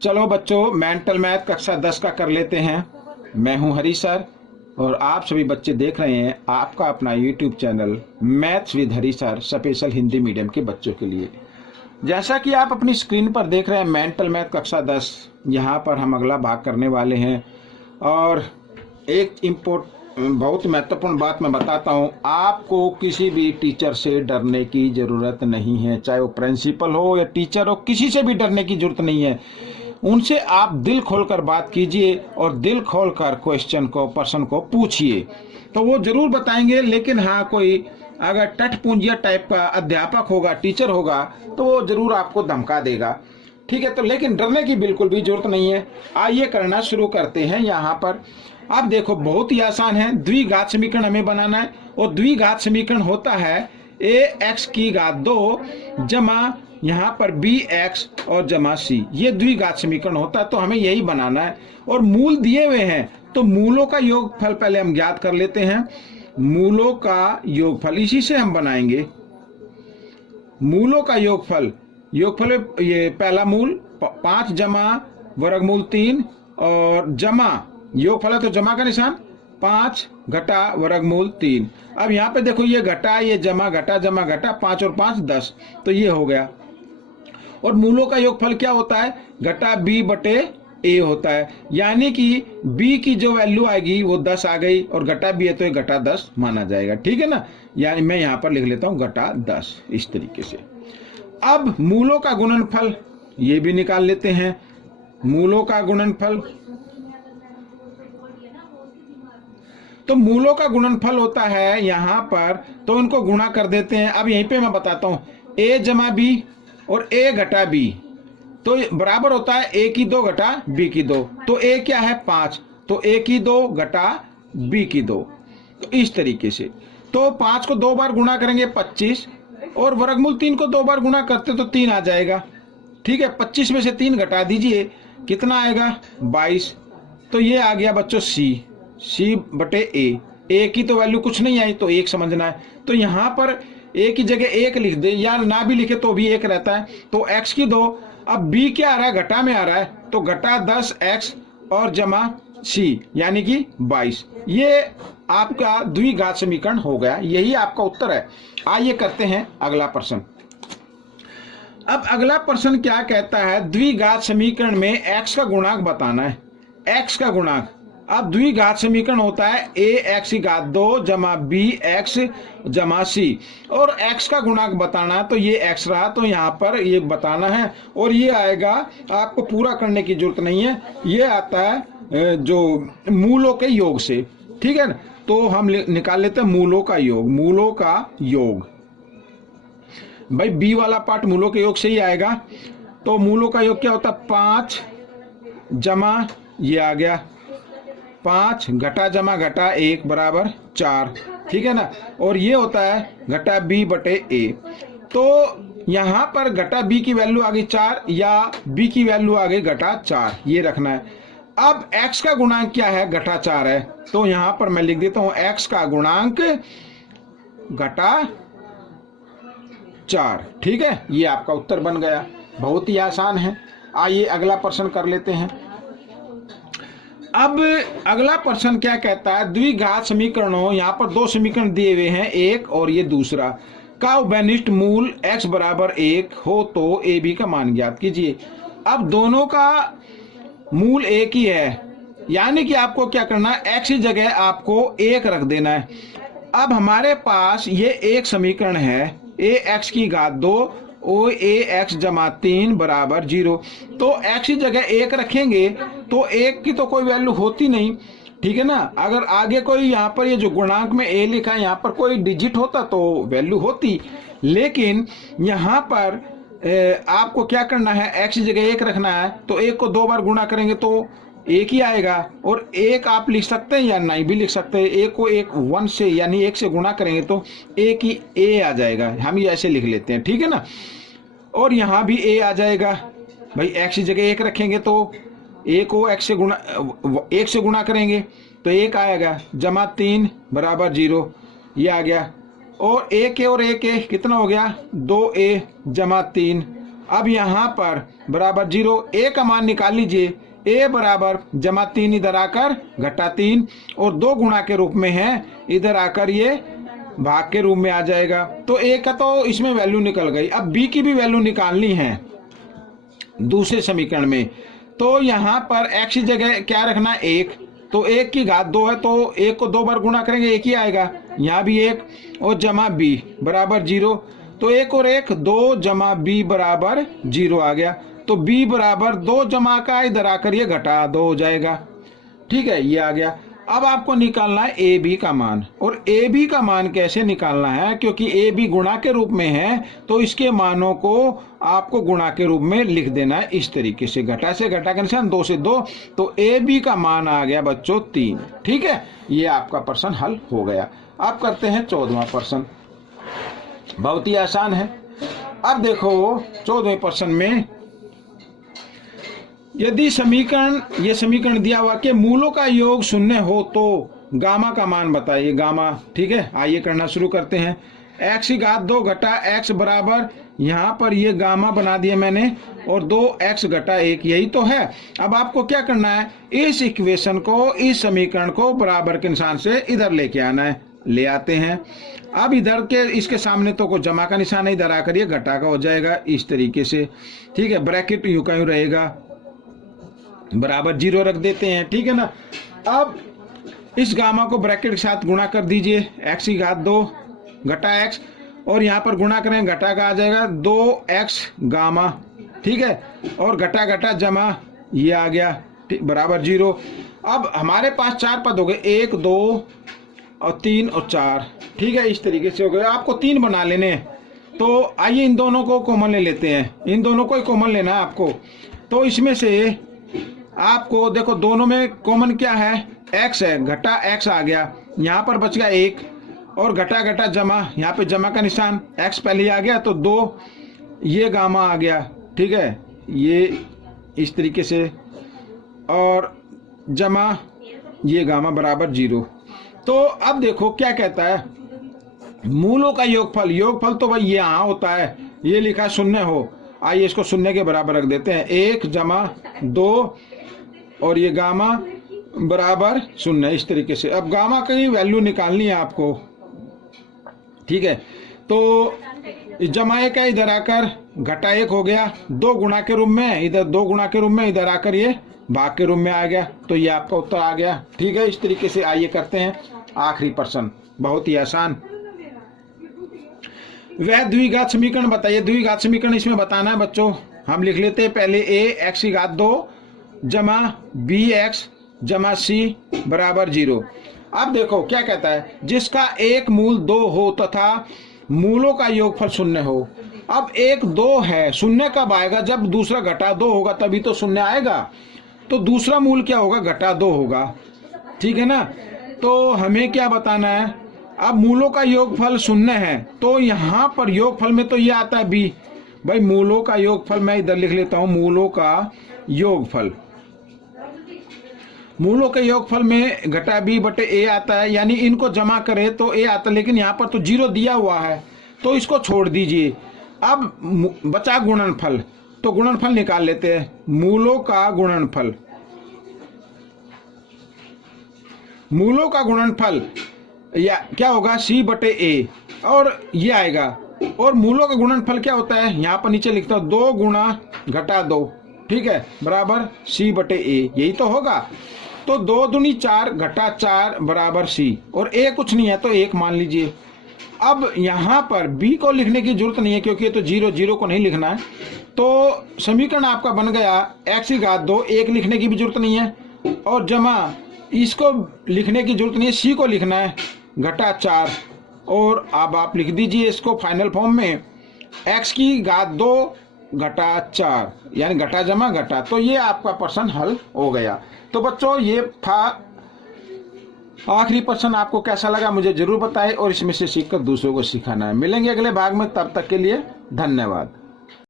चलो बच्चों, mental math कक्षा 10 का कर लेते हैं। मैं हूं हरी सर और आप सभी बच्चे देख रहे हैं आपका अपना YouTube channel maths with Hari sir, special Hindi medium के बच्चों के लिए। जैसा कि आप अपनी स्क्रीन पर देख रहे हैं मेंटल मैथ कक्षा 10, यहाँ पर हम अगला भाग करने वाले हैं। और एक बहुत महत्वपूर्ण बात मैं बताता हूँ, आपको किसी भी टीचर से डरने की ज़रूरत नहीं है। चाहे वो प्रिंसिपल हो या टीचर हो, किसी से भी डरने की ज़रूरत नहीं है। उनसे आप दिल खोलकर बात कीजिए और दिल खोलकर क्वेश्चन को, प्रश्न को पूछिए, तो वो ज़रूर बताएंगे। लेकिन हाँ, कोई अगर टटपुंजिया टाइप का अध्यापक होगा, टीचर होगा, तो वो ज़रूर आपको धमका देगा। ठीक है, तो लेकिन डरने की बिल्कुल भी जरूरत नहीं है। आइए करना शुरू करते हैं। यहाँ पर आप देखो, बहुत ही आसान है। द्विघात समीकरण हमें बनाना है और द्विघात समीकरण होता है ax की घात 2 जमा यहाँ पर bx और जमा c। ये द्विघात समीकरण होता है, तो हमें यही बनाना है। और मूल दिए हुए हैं, तो मूलों का योगफल पहले हम ज्ञात कर लेते हैं। मूलों का योगफल इसी से हम बनाएंगे। मूलों का योगफल ये पहला मूल 5 जमा वर्गमूल 3 और जमा योगफल है तो जमा का निशान 5 घटा वर्गमूल 3। अब यहाँ पे देखो, ये घटा, ये जमा, घटा जमा घटा, 5 और 5 10, तो ये हो गया। और मूलों का योगफल क्या होता है? घटा b बटे a होता है। यानी कि b की जो वैल्यू आएगी वो 10 आ गई, और घटा b है तो ये घटा 10 माना जाएगा। ठीक है ना? यानी मैं यहाँ पर लिख लेता हूँ घटा 10 इस तरीके से। अब मूलों का गुणनफल ये भी निकाल लेते हैं। मूलों का गुणनफल, तो मूलों का गुणनफल होता है यहाँ पर, तो इनको गुणा कर देते हैं। अब यहीं पे मैं बताता हूँ, a जमा b और a घटा b तो बराबर होता है a की 2 घटा b की 2। तो a क्या है? 5, तो a की 2 घटा b की 2। तो इस तरीके से, तो 5 को 2 बार गुणा करेंगे 25, और वर्गमूल 3 को 2 बार गुणा करते तो 3 आ जाएगा। ठीक है, 25 में से 3 घटा दीजिए, कितना आएगा? 22। तो ये आ गया बच्चों c बटे a की तो वैल्यू कुछ नहीं आई, तो 1 समझना है। तो यहाँ पर a की जगह 1 लिख दे, या ना भी लिखे तो भी 1 रहता है। तो x की 2, अब b क्या आ रहा है? घटा में आ रहा है, तो घटा 10x और जमा c यानी कि 22। ये आपका द्विघात समीकरण हो गया, यही आपका उत्तर है। आइए करते हैं अगला प्रश्न। अब अगला प्रश्न क्या कहता है? द्विघात समीकरण में x का गुणांक बताना है। x का गुणांक, अब द्विघात समीकरण होता है ax की घात 2 जमा bx जमा c, और x का गुणांक बताना, तो ये x रहा, तो यहाँ पर ये बताना है। और ये आएगा, आपको पूरा करने की जरूरत नहीं है, ये आता है जो मूलों के योग से। ठीक है ना? तो हम निकाल लेते हैं मूलों का योग। मूलों का योग, भाई b वाला पार्ट मूलों के योग से ही आएगा। तो मूलों का योग क्या होता है? 5 जमा, ये आ गया 5 घटा जमा घटा 1 बराबर 4। ठीक है ना? और ये होता है घटा b बटे a। तो यहाँ पर घटा b की वैल्यू आ गई 4 या b की वैल्यू आ गई घटा 4, ये रखना है। अब x का गुणांक क्या है? घटा 4 है, तो यहाँ पर मैं लिख देता हूँ x का गुणांक घटा 4। ठीक है, ये आपका उत्तर बन गया। बहुत ही आसान है। आइए अगला प्रश्न कर लेते हैं। अब अगला प्रश्न क्या कहता है? द्विघात समीकरणों, यहाँ पर 2 समीकरण दिए हुए हैं, एक और ये दूसरा, का उभयनिष्ठ मूल x बराबर 1 हो तो a b का मान ज्ञात कीजिए। अब दोनों का मूल एक ही है, यानी कि आपको क्या करना है? x की जगह आपको 1 रख देना है। अब हमारे पास ये एक समीकरण है, ax की घात 2 ओ ax जमा 3 बराबर 0। तो x की जगह 1 रखेंगे तो 1 की तो कोई वैल्यू होती नहीं। ठीक है ना? अगर आगे कोई यहाँ पर ये जो गुणांक में a लिखा है, यहाँ पर कोई डिजिट होता तो वैल्यू होती, लेकिन यहाँ पर आपको क्या करना है? x की जगह 1 रखना है, तो 1 को 2 बार गुणा करेंगे तो 1 ही आएगा। और 1 आप लिख सकते हैं या नहीं भी लिख सकते हैं। 1 को 1 से यानी 1 से गुणा करेंगे तो 1 ही a आ जाएगा, हम ये ऐसे लिख लेते हैं। ठीक है ना? और यहाँ भी a आ जाएगा। भाई x की जगह 1 रखेंगे तो a को 1 से गुणा करेंगे तो 1 आएगा, जमा 3 बराबर 0, ये आ गया। और 1 और 1 कितना हो गया? 2a जमा 3, अब यहाँ पर बराबर 0, a का मान निकाल लीजिए, a बराबर जमा 3 इधर आकर घटा 3 और 2 गुणा के रूप में है, इधर आकर ये भाग के रूप में आ जाएगा। तो a का तो इसमें वैल्यू निकल गई। अब b की भी वैल्यू निकालनी है दूसरे समीकरण में। तो यहाँ पर x की जगह क्या रखना है 1, तो 1 की घात 2 है तो 1 को 2 बार गुणा करेंगे 1 ही आएगा, यहाँ भी 1 और जमा b बराबर 0, तो 1 और 1 2 जमा b बराबर 0 आ गया। तो b बराबर 2 जमा का इधर आकर ये घटा 2 हो जाएगा। ठीक है, ये आ गया। अब आपको निकालना है ए बी का मान, और ए बी का मान कैसे निकालना है, क्योंकि ए बी गुणा के रूप में है तो इसके मानों को आपको गुणा के रूप में लिख देना है इस तरीके से, घटा से घटा का निशान 2 से 2, तो ए बी का मान आ गया बच्चों 3। ठीक है, ये आपका प्रश्न हल हो गया। अब करते हैं 14वां प्रश्न, बहुत ही आसान है। अब देखो 14वें प्रश्न में यदि ये समीकरण दिया हुआ कि मूलों का योग 0 हो तो गामा का मान बताइए, गामा। ठीक है, आइए करना शुरू करते हैं। x की घात 2 घटा x बराबर, यहाँ पर ये गामा बना दिया मैंने, और 2x घटा 1, यही तो है। अब आपको क्या करना है, इस इक्वेशन को, इस समीकरण को बराबर के निशान से इधर लेके आना है। ले आते हैं। अब इधर के इसके सामने तो को जमा का निशान है, इधर आकर ये घटा का हो जाएगा इस तरीके से। ठीक है, ब्रैकेट यूं का यूं रहेगा, बराबर 0 रख देते हैं। ठीक है ना। अब इस गामा को ब्रैकेट के साथ गुणा कर दीजिए, x की घात 2 घटा x, और यहाँ पर गुणा करें घटा का आ जाएगा 2x गामा। ठीक है, और घटा घटा जमा ये आ गया, बराबर 0। अब हमारे पास 4 पद हो गए, 1 2 और 3 और 4। ठीक है, इस तरीके से हो गए। आपको 3 बना लेने हैं, तो आइए इन दोनों को कॉमन ले लेते हैं, इन दोनों को ही कॉमन लेना है आपको। तो इसमें से आपको देखो दोनों में कॉमन क्या है, x है, घटा x आ गया, यहाँ पर बच गया 1, और घटा घटा जमा, यहाँ पे जमा का निशान, x पहले ही आ गया तो 2, ये गामा आ गया। ठीक है, ये इस तरीके से, और जमा ये गामा बराबर 0। तो अब देखो क्या कहता है, मूलों का योगफल, योगफल तो भाई ये यहाँ होता है, ये लिखा 0 हो, आइए इसको 0 के बराबर रख देते हैं, 1 जमा 2 और ये गामा बराबर 0, इस तरीके से। अब गामा की वैल्यू निकालनी है आपको। ठीक है, तो जमा 1 है, इधर आकर घटा 1 हो गया, 2 गुणा के रूप में, इधर 2 गुणा के रूप में, इधर आकर ये भाग के रूप में आ गया, तो ये आपका उत्तर आ गया। ठीक है, इस तरीके से। आइए करते हैं आखिरी प्रश्न, बहुत ही आसान। वह द्विघात समीकरण बताइए। द्विघात समीकरण इसमें बताना है बच्चों, हम लिख लेते हैं पहले a x की घात 2 जमा bx जमा c बराबर 0। अब देखो क्या कहता है, जिसका एक मूल 2 हो तथा मूलों का योगफल 0 हो। अब 1 2 है, 0 कब आएगा, जब दूसरा घटा 2 होगा तभी तो 0 आएगा। तो दूसरा मूल क्या होगा, घटा 2 होगा। ठीक है ना। तो हमें क्या बताना है, अब मूलों का योगफल 0 है, तो यहाँ पर योगफल में तो ये आता है b, भाई मूलों का योगफल मैं इधर लिख लेता हूँ, मूलों का योगफल, मूलों के योगफल में घटा b बटे a आता है, यानी इनको जमा करें तो a आता है, लेकिन यहाँ पर तो 0 दिया हुआ है तो इसको छोड़ दीजिए। अब बचा गुणनफल, तो गुणनफल निकाल लेते हैं, मूलों का गुणनफल, मूलों का गुणनफल या क्या होगा c बटे a, और ये आएगा। और मूलों का गुणनफल क्या होता है, यहाँ पर नीचे लिखता हूँ 2 गुणा घटा 2, ठीक है, बराबर c बटे a, यही तो होगा। तो 2 दूनी 4 घटा 4 बराबर c, और a कुछ नहीं है तो 1 मान लीजिए। अब यहाँ पर b को लिखने की जरूरत नहीं है क्योंकि ये तो 0 0 को नहीं लिखना है। तो समीकरण आपका बन गया x की घात 2, 1 लिखने की भी जरूरत नहीं है, और जमा इसको लिखने की जरूरत नहीं है, c को लिखना है घटा 4, और अब आप लिख दीजिए इसको फाइनल फॉर्म में, x की घात 2 घटा 4, यानी घटा जमा घटा। तो ये आपका प्रश्न हल हो गया। तो बच्चों ये था आखिरी प्रश्न। आपको कैसा लगा मुझे जरूर बताएं, और इसमें से सीखकर दूसरों को सिखाना है। मिलेंगे अगले भाग में, तब तक के लिए धन्यवाद।